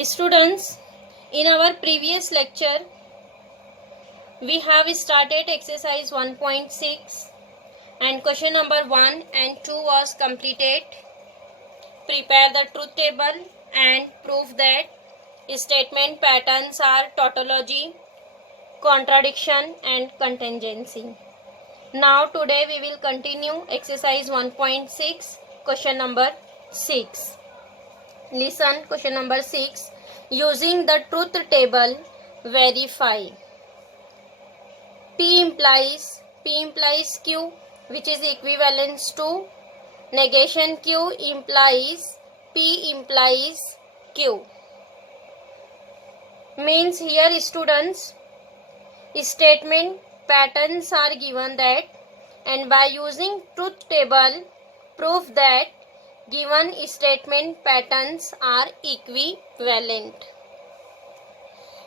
Students, in our previous lecture, we have started exercise 1.6 and question number 1 and 2 was completed. Prepare the truth table and prove that statement patterns are tautology, contradiction and contingency. Now today we will continue exercise 1.6 question number 6. Listen, question number 6. Using the truth table, verify. P implies Q, which is equivalent to negation Q implies P implies Q. Means here students, statement patterns are given that, and by using truth table prove that given statement patterns are equivalent.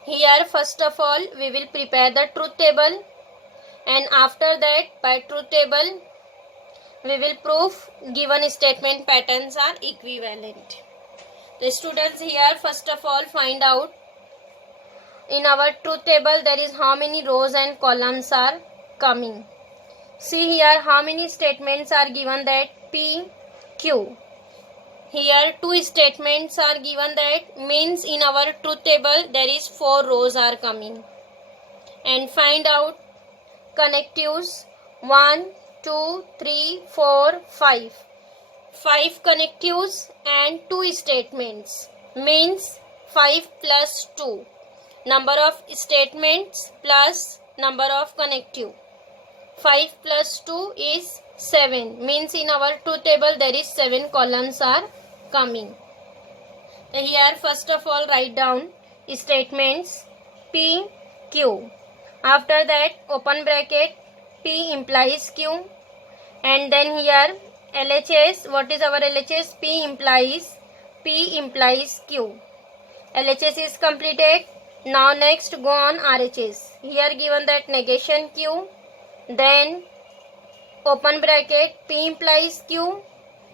Here first of all we will prepare the truth table, and after that by truth table we will prove given statement patterns are equivalent. The students, here first of all find out in our truth table there is how many rows and columns are coming. See here how many statements are given that P, Q. Here two statements are given, that means in our truth table there is 4 rows are coming. And find out connectives 1, 2, 3, 4, 5. 5 connectives and 2 statements means 5 plus 2. Number of statements plus number of connective. 5 plus 2 is 7. Means in our truth table there is 7 columns are coming. Here first of all write down statements P, Q. After that open bracket P implies Q, and then here LHS. What is our LHS? P implies Q. LHS is completed. Now next go on RHS. Here given that negation Q, then open bracket P implies Q,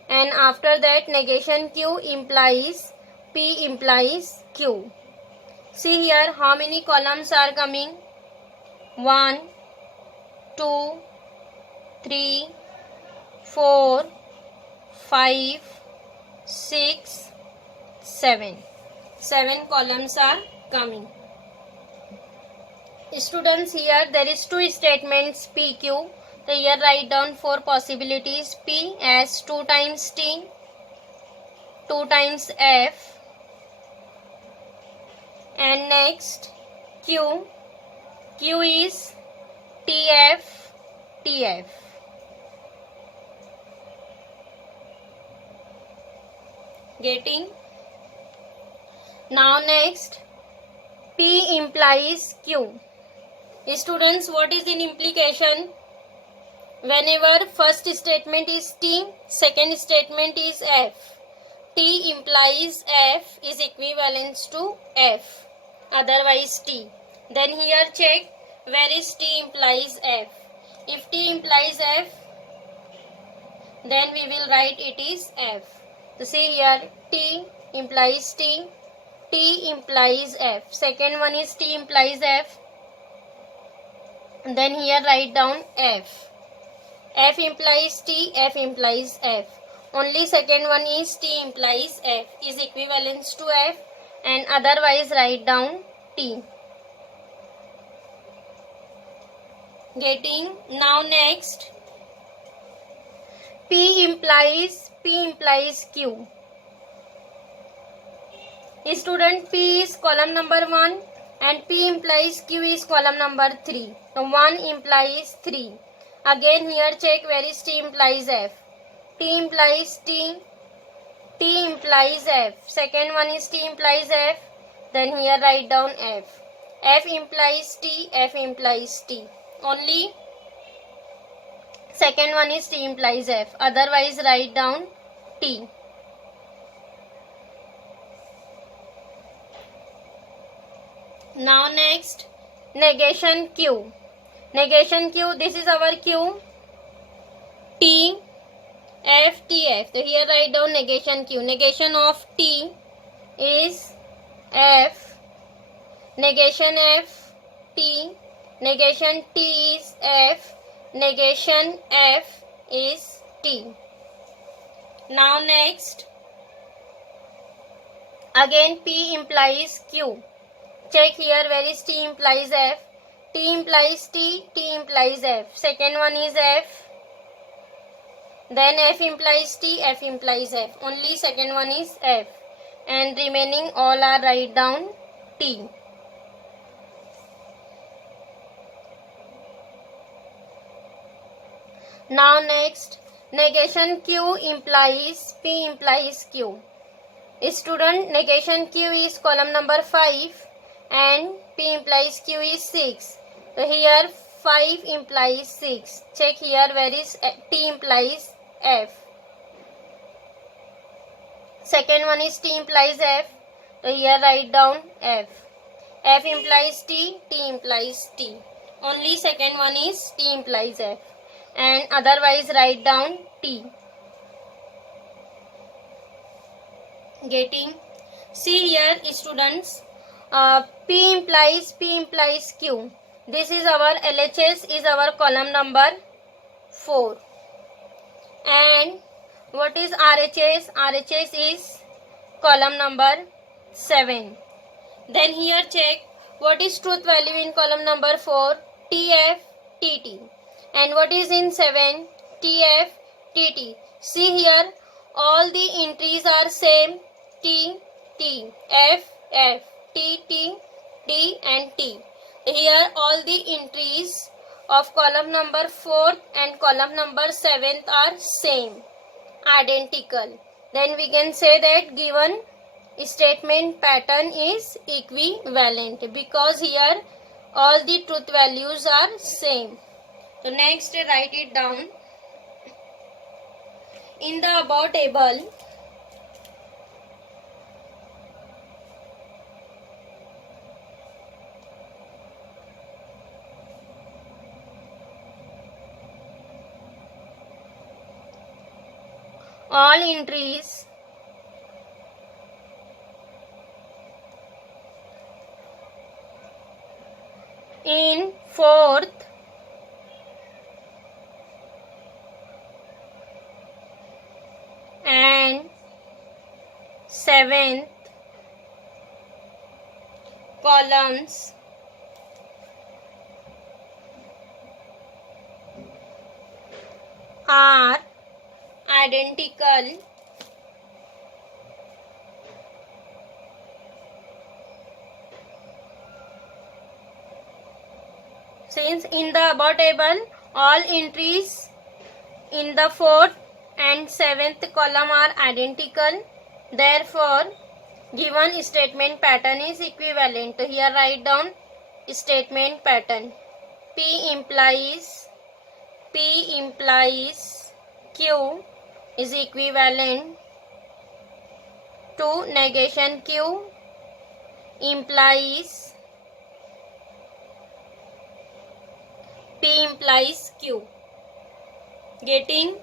and after that negation Q implies P implies Q. See here how many columns are coming. 1, 2, 3, 4, 5, 6, 7. 7 columns are coming. Students, here there is 2 statements PQ. So here write down 4 possibilities. P as 2 times T, 2 times F, and next Q. Q is TF. Getting? Now next P implies Q. Students, what is in implication? Whenever first statement is T, second statement is F. T implies F is equivalent to F, otherwise T. Then here check where is T implies F. If T implies F, then we will write it is F. So see here T implies T, T implies F. Second one is T implies F. Then here write down F. F implies T, F implies F. Only second one is T implies F is equivalent to F, and otherwise write down T. Getting? Now next P implies Q. Student, P is column number 1 and P implies Q is column number 3. So 1 implies 3. Again here check where is T implies F. T implies T, T implies F. Second one is T implies F. Then here write down F. F implies T, F implies T. Only second one is T implies F. Otherwise write down T. Now next negation Q. Negation Q, this is our Q. T, F, T, F. So here write down negation Q. Negation of T is F, negation F, T, negation T is F, negation F is T. Now next, again P implies Q. Check here where is T implies F. T implies T, T implies F. Second one is F. Then F implies T, F implies F. Only second one is F. And remaining all are write down T. Now next, negation Q implies P implies Q. Student, negation Q is column number 5 and P implies Q is 6. So here 5 implies 6. Check here where is T implies F. Second one is T implies F. So here write down F. F implies T, T implies T. Only second one is T implies F. And otherwise write down T. Getting? See here students, P implies Q. This is our LHS is our column number 4. And what is RHS? RHS is column number 7. Then here check what is truth value in column number 4? TF, TT. And what is in 7? TF, TT. See here all the entries are same. T, T, F, F, T, T, T and T. Here all the entries of column number 4 and column number 7 are same, identical. Then we can say that given statement pattern is equivalent because here all the truth values are same. So next write it down. In the above table, all entries in 4th and 7th columns are identical since in the above table all entries in the 4th and 7th column are identical, therefore given statement pattern is equivalent. So here write down statement pattern. P implies Q is equivalent to negation Q implies P implies Q. Getting?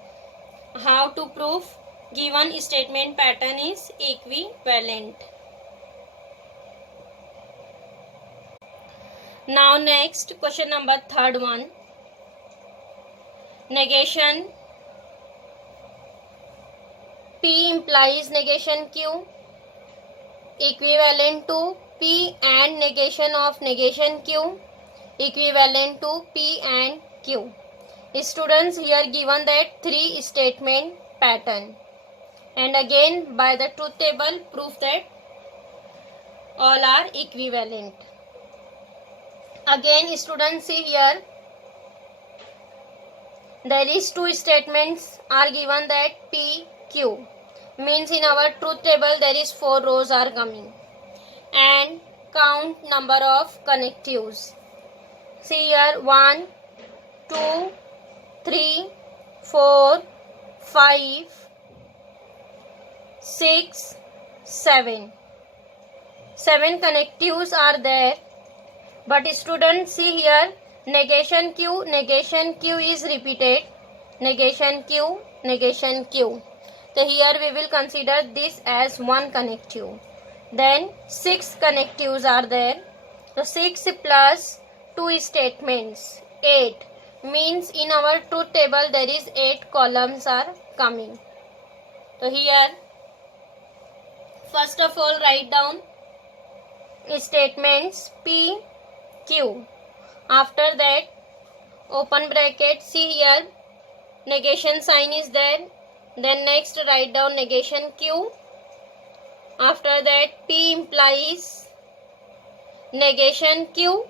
How to prove given statement pattern is equivalent. Now next question number 3rd one. Negation P implies negation Q equivalent to P and negation of negation Q equivalent to P and Q. Students, here given that 3 statement pattern, and again by the truth table prove that all are equivalent. Again students, see here there is 2 statements are given that P, Q means in our truth table there is 4 rows are coming, and count number of connectives. See here 1, 2, 3, 4, 5, 6, 7. 7 connectives are there. But students, see here negation Q is repeated. Negation Q. So here we will consider this as one connective. Then 6 connectives are there. So 6 plus 2 statements, 8. Means in our truth table there is 8 columns are coming. So here first of all write down statements P, Q. After that open bracket, see here negation sign is there. Then next write down negation Q. After that P implies negation Q,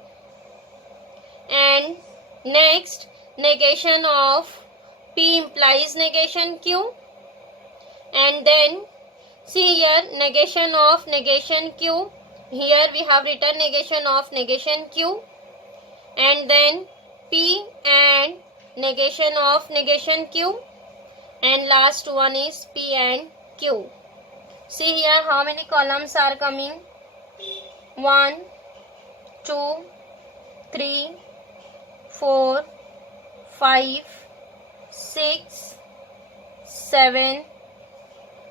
and next negation of P implies negation Q, and then see here negation of negation Q. Here we have written negation of negation Q, and then P and negation of negation Q, and last one is P and Q. See here how many columns are coming. 1, 2, 3, 4, 5, 6, 7,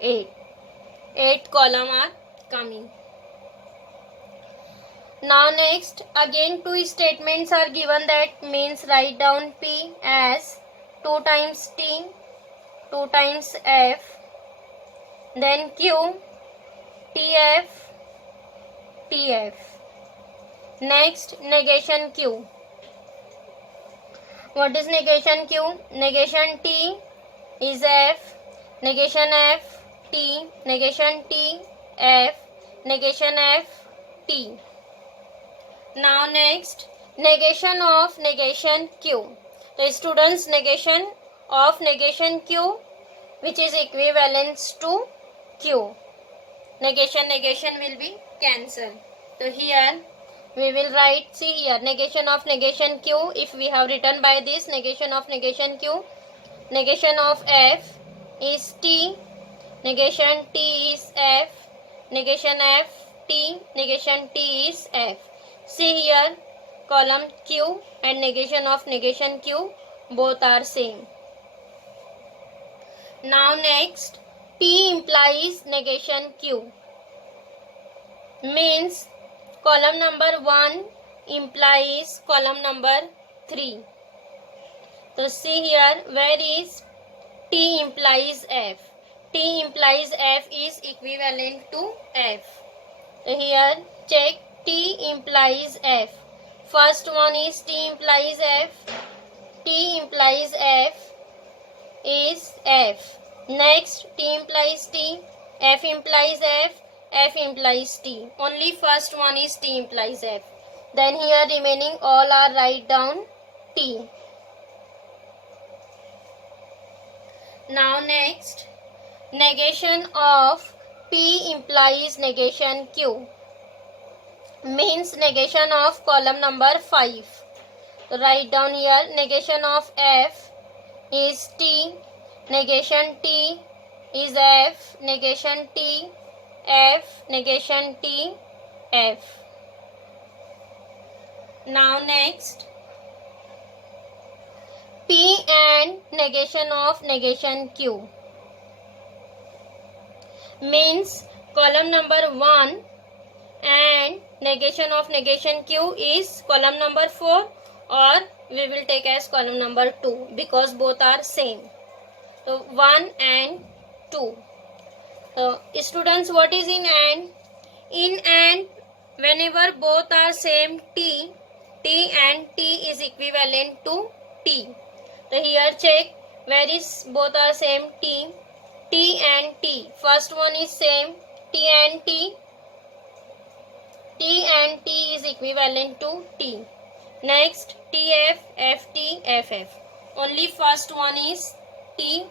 8. 8 columns are coming. Now next again 2 statements are given, that means write down P as 2 times T, 2 times F, then Q, TF, TF. Next negation Q. What is negation Q? Negation T is F, negation F, T, negation T, F, negation F, T. Now next negation of negation Q. The students negation of negation Q, which is equivalent to Q. Negation will be cancelled. So here we will write, see here negation of negation Q. If we have written by this negation of negation Q, negation of F is T, negation T is F, negation F T, negation T is F. See here column Q and negation of negation Q both are same. Now next P implies negation Q, means column number 1 implies column number 3. So see here where is T implies F. T implies F is equivalent to F. So here check T implies F. First one is T implies F. T implies F is F. Next T implies T, F implies F, F implies T. Only first one is T implies F. Then here remaining all are write down T. Now next negation of P implies negation Q, means negation of column number 5. Write down here negation of F is T, negation T is F, negation T, F, negation T, F. Now next P and negation of negation Q, means column number 1 and negation of negation Q is column number 4, or we will take as column number 2 because both are same. So 1 and 2. So students, what is in AND? In AND, whenever both are same T and T is equivalent to T. So here check where is both are same T and T. First one is same T and T. T and T is equivalent to T. Next TF, FT, FF. Only first one is T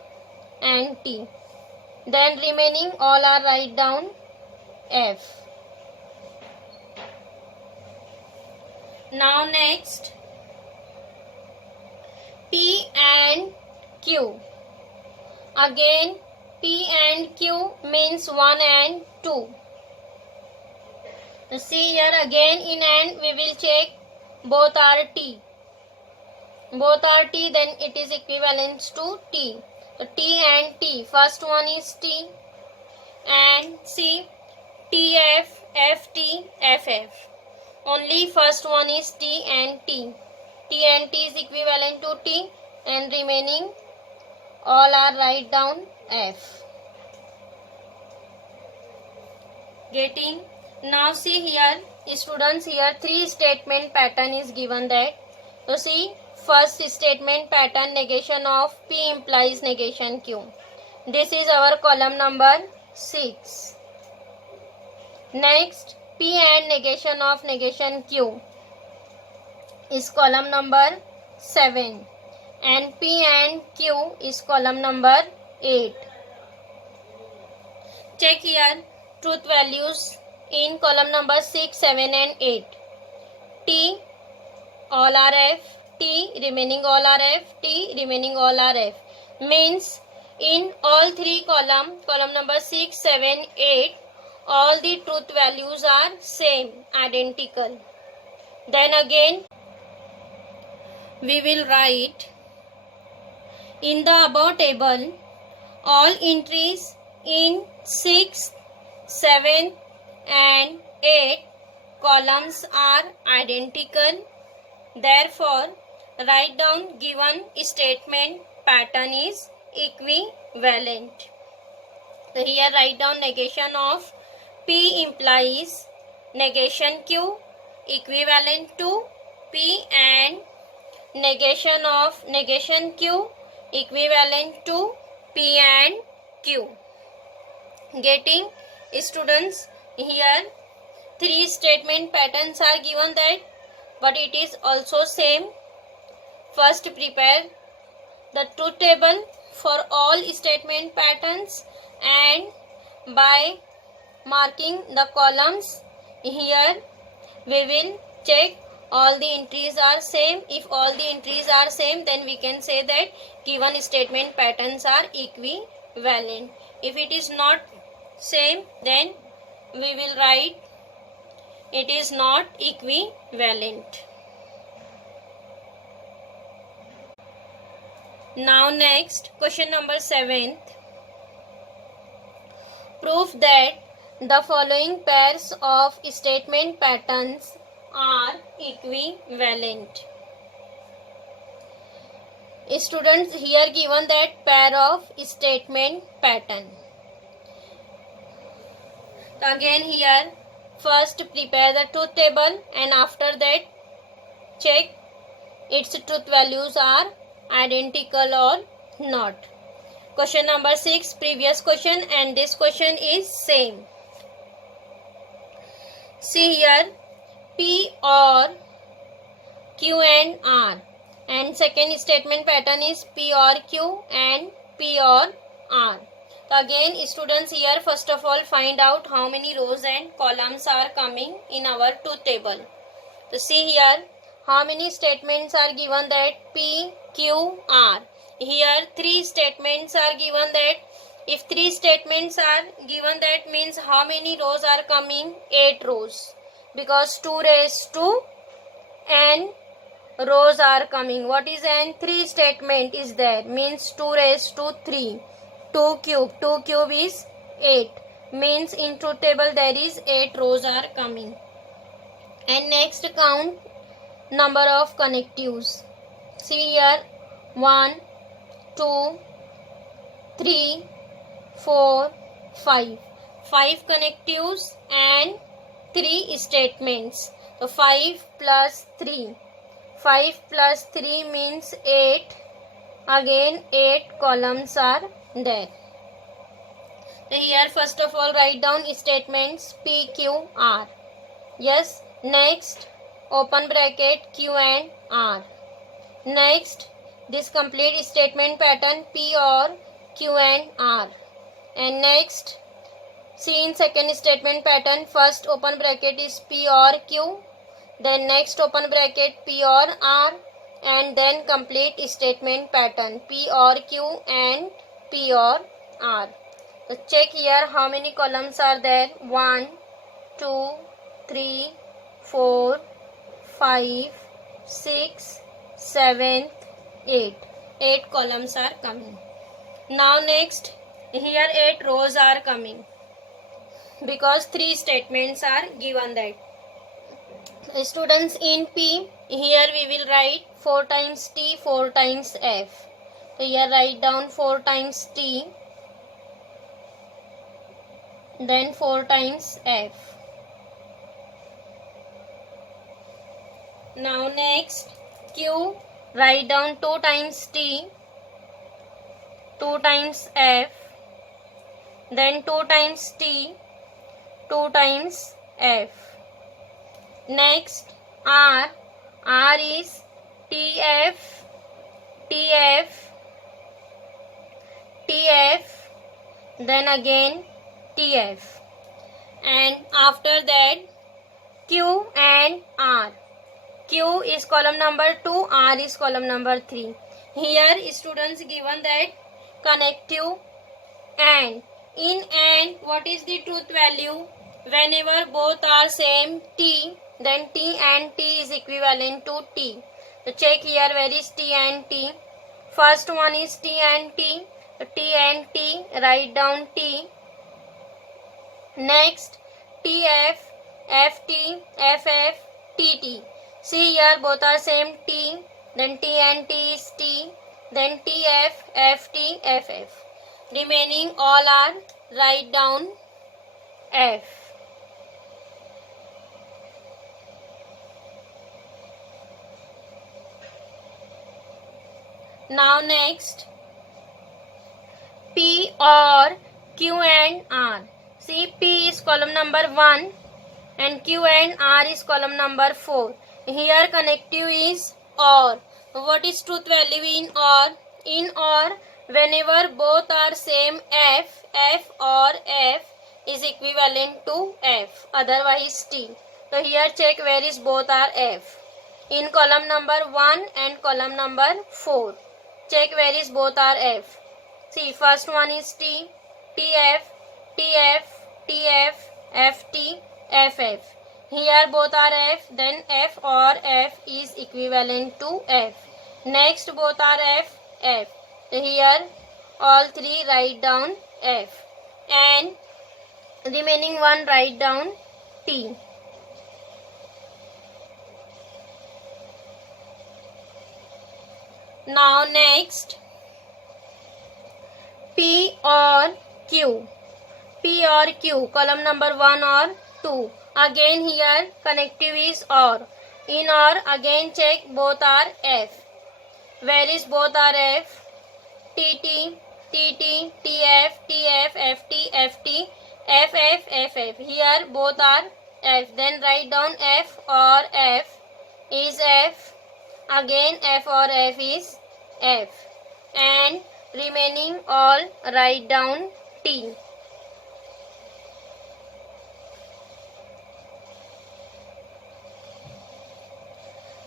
and T. Then remaining all are write down F. Now next P and Q. Again P and Q means 1 and 2. See here again in AND we will check both are T. Both are T, then it is equivalent to T. So T and T. First one is T and see TF, FT, FF. Only first one is T and T. T and T is equivalent to T, and remaining all are write down F. Getting? Now see here, students, here three statement pattern is given that. So see, first statement pattern, negation of P implies negation Q. This is our column number 6. Next, P and negation of negation Q is column number 7, and P and Q is column number 8. Check here truth values in column number 6, 7 and 8. T all are F, T remaining all are F, T remaining all are F. Means in all three column number 6, 7, 8, all the truth values are same, identical. Then again we will write in the above table all entries in 6, 7 and 8 columns are identical. Therefore, write down given statement pattern is equivalent. So here write down negation of P implies negation Q equivalent to P, and negation of negation Q equivalent to P and Q. Getting? Students, here three statement patterns are given that, but it is also same. First, prepare the truth table for all statement patterns, and by marking the columns here we will check all the entries are same. If all the entries are same, then we can say that given statement patterns are equivalent. If it is not same, then we will write it is not equivalent. Now next, question number 7th. Prove that the following pairs of statement patterns are equivalent. Students, here given that pair of statement pattern. So again here, first prepare the truth table, and after that check its truth values are identical or not. Question number 6, previous question and this question is same. See here, P or Q and R, and second statement pattern is P or Q and P or R. So again, students, here first of all find out how many rows and columns are coming in our truth table. So see here, how many statements are given that P, Q, R. Here three statements are given that. If three statements are given, that means how many rows are coming? 8 rows, because 2 raised to n rows are coming. What is n? 3 statement is there, means 2 raised to 3. 2 cube is 8, means in truth table there is 8 rows are coming. And next, count number of connectives. See here, 1, 2, 3, 4, 5. 5 connectives and 3 statements. So 5 plus 3. 5 plus 3 means 8. Again 8 columns are there. So here first of all write down statements P, Q, R. Yes. Next, open bracket Q and R. Next, this complete statement pattern P or Q and R. And next, see in second statement pattern, first open bracket is P or Q, then next open bracket P or R, and then complete statement pattern P or Q and P or R. So check here how many columns are there. 1, 2, 3, 4, 5, 6, 7, 8. 8 columns are coming. Now next, here 8 rows are coming. because three statements are given that. Students, in P, here we will write 4 times T, 4 times F. So here write down 4 times T, then 4 times F. Now next, Q, write down 2 times T, 2 times F, then 2 times T, 2 times F. Next, R is TF, TF, TF, then again TF. And after that, Q and R. Q is column number 2, R is column number 3. Here students given that connective AND. In AND, what is the truth value? Whenever both are same T, then T and T is equivalent to T. So check here where is T and T. First one is T and T. So T and T, write down T. Next, TF, FT, FF, TT. See here both are same T, then T and T is T, then TF, FT, FF. Remaining all are write down F. Now next, P or Q and R. See, P is column number 1 and Q and R is column number 4. Here connective is OR. What is truth value in OR? In OR, whenever both are same F, F or F is equivalent to F, otherwise T. So here check where is both are F. In column number 1 and column number 4. Check where is both are F. See, first one is T, TF, TF, TF, FT, FF. Here both are F, then F or F is equivalent to F. Next both are F, F. So here all three write down F. And remaining one write down T. Now next, P or Q. P or Q, column number 1 or 2. Again here connective is OR. In OR again check both are F. Where is both are F? TT, TT, TF, TF, FT, FT, FF, FF. Here both are F. Then write down F or F is F. Again F or F is F. And remaining all write down T.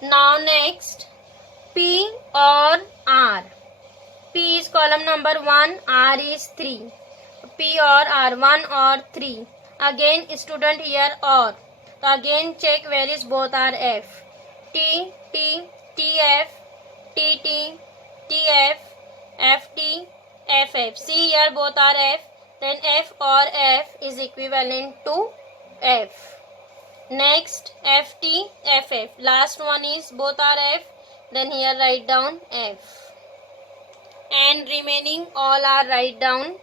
Now next, P or R. P is column number 1, R is 3. P or R, 1 or 3. Again student here OR. So again check where is both are F. T, T, TF, TT, TF, FT, FF. See here both are F. Then F or F is equivalent to F. Next, FT, FF. Last one is both are F. Then here write down F. And remaining all are write down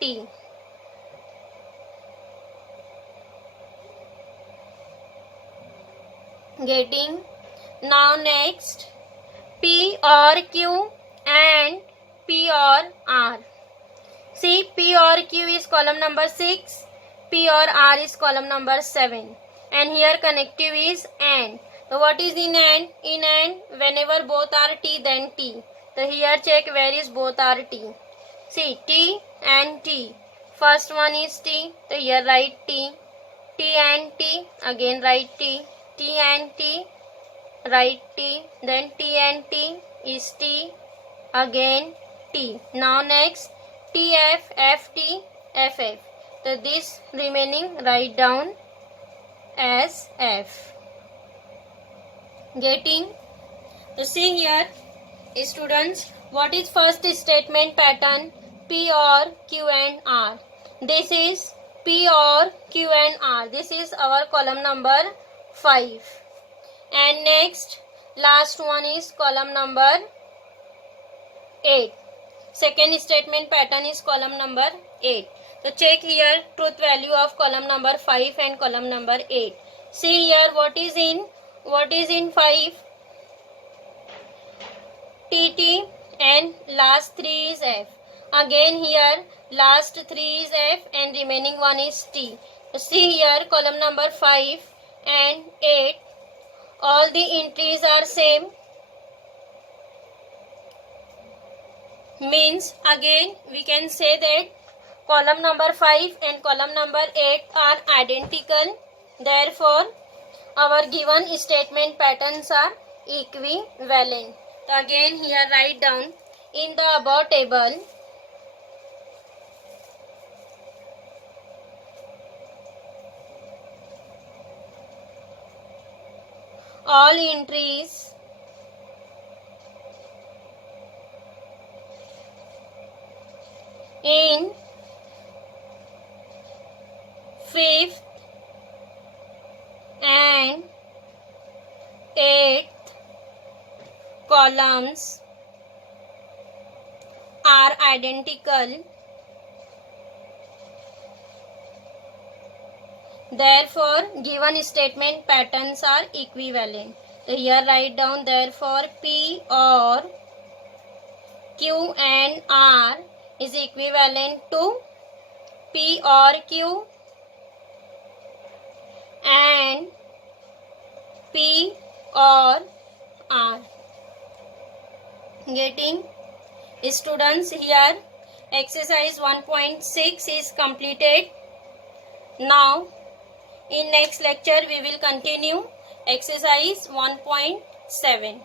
T. Getting? Now next, P or Q and P or R. See, P or Q is column number 6. P or R is column number 7. And here connective is AND. So what is in AND? In AND, whenever both are T, then T. So here check where is both are T. See, T and T. First one is T. So here write T. T and T. Again write T. T and T. Write T. Then T and T is T. Again T. Now next, TF, FT, FF. So this remaining write down as F. Getting? So see here, students, what is first statement pattern? P or Q and R. This is P or Q and R. This is our column number 5. And next, last one is column number 8. Second statement pattern is column number 8. So check here truth value of column number 5 and column number 8. See here what is in 5? TT and last 3 is F. Again here last 3 is F and remaining one is T. So see here column number 5 and 8. All the entries are same. Means again we can say that column number 5 and column number 8 are identical. Therefore, our given statement patterns are equivalent. So again here write down in the above table all entries in 5th and 8th columns are identical. Therefore, given statement patterns are equivalent. So here write down therefore P or Q and R is equivalent to P or Q and P or R. Getting? Students, here exercise 1.6 is completed. Now in next lecture we will continue exercise 1.7.